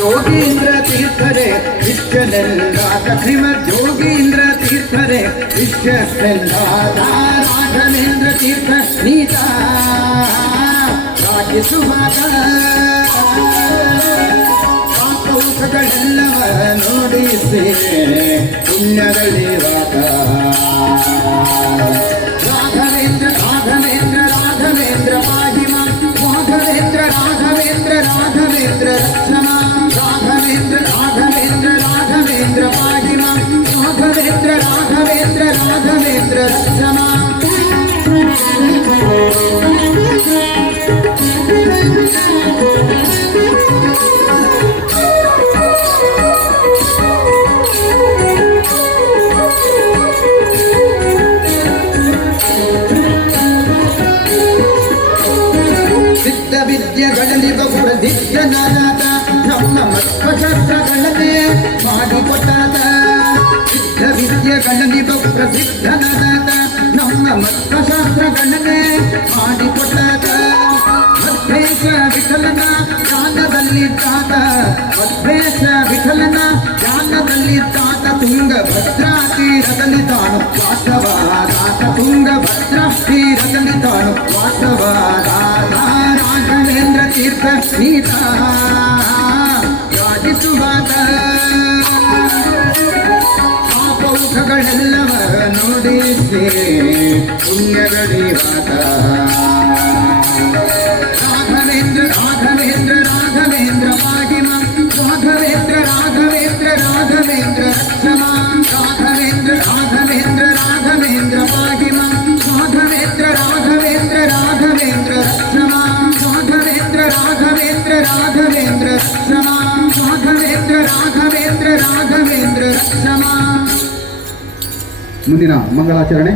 ಯೋಗೀಂದ್ರ ತೀರ್ಥರೇ ವಿಶ್ವನೆಲ್ಲಾದ ಶ್ರೀಮದ್ ಯೋಗೀಂದ್ರ ತೀರ್ಥರೇ ವಿಶ್ವನೆಲ್ಲಾದ ರಾಘವೇಂದ್ರ ತೀರ್ಥ ನೀತ ರಾಜಿಸುವಾಗ ಪಾಪೌಷಗಳೆಲ್ಲವ ನೋಡಿಸಿ ಪುಣ್ಯಗಳಿವಾಗ ರಾಘವೇಂದ್ರ ರಾಘವೇಂದ್ರ ರಾಘವೇಂದ್ರ ಪಾಹಿಮ ರಾಘವೇಂದ್ರ ರಾಘವೇಂದ್ರ ರಾಘವೇಂದ್ರ ರಕ್ಷಮ ರಾಘವೇಂದ್ರ ರಾಘವೇಂದ್ರ ರಾಘವೇಂದ್ರ ಪಾಹಿಮ ರಾಘವೇಂದ್ರ ರಾಘವೇಂದ್ರ ರಾಘವೇಂದ್ರ ರಕ್ಷಮ ವಿದ್ಯೆಗಳಲ್ಲಿ ಬಹುಪ್ರಸಿದ್ಧನಾದ ನಮ್ಮ ಮತ್ವಶಾಸ್ತ್ರಗಳನ್ನೇ ಮಾಡಿಕೊಟ್ಟಾದ ಸಿದ್ಧ ವಿದ್ಯೆಗಳಲ್ಲಿ ಬಹುಪ್ರಸಿದ್ಧನಾದ ನಮ್ಮ ಮತ್ವಶಾಸ್ತ್ರಗಳನ್ನೇ ಮಾಡಿಕೊಟ್ಟಾದ ಮಧ್ವೇಶ ವಿಠಲನ ಧ್ಯಾನದಲ್ಲಿದ್ದಾದ ಮಧ್ವೇಶ ವಿಠಲನ ಧ್ಯಾನದಲ್ಲಿದ್ದಾದ ತುಂಗಭದ್ರಾ ತೀರದಲ್ಲಿ ತಾನು ವಾಸವಾದಾತ ತುಂಗಭದ್ರಾ ತೀರದಲ್ಲಿ ತಾನು ವಾಸವಾದ ರಾಘವೇಂದ್ರ ತೀರ್ಥ ನೀತ ರಾಜಿಸುವಾಗ ಪಾಪೌಷಗಳೆಲ್ಲವ ನೋಡಿಸಿ ಪುಣ್ಯಗಳಿವಾಗ ರಾಘವೇಂದ್ರ ರಾಘವೇಂದ್ರ ರಾಘವೇಂದ್ರ ಪಾಹಿಮ ರಾಘವೇಂದ್ರ ರಾಘವೇಂದ್ರ ರಾಘವೇಂದ್ರ ರಕ್ಷಮ ರಾಘವೇಂದ್ರ ರಾಘವೇಂದ್ರ ರಾಘವೇಂದ್ರ ಪಾಹಿಮ ರಾಘವೇಂದ್ರ ರಾಘವೇಂದ್ರ ರಾಘವೇಂದ್ರ ರಕ್ಷಮ ರಾಘವೇಂದ್ರ ರಾಘವೇಂದ್ರ ರಾಘವೇಂದ್ರ ರಕ್ಷಮ ರಾಘವೇಂದ್ರ ರಾಘವೇಂದ್ರ ರಾಘವೇಂದ್ರ ರಕ್ಷಮ. ಮುಂದಿನ ಮಂಗಳಾಚರಣೆ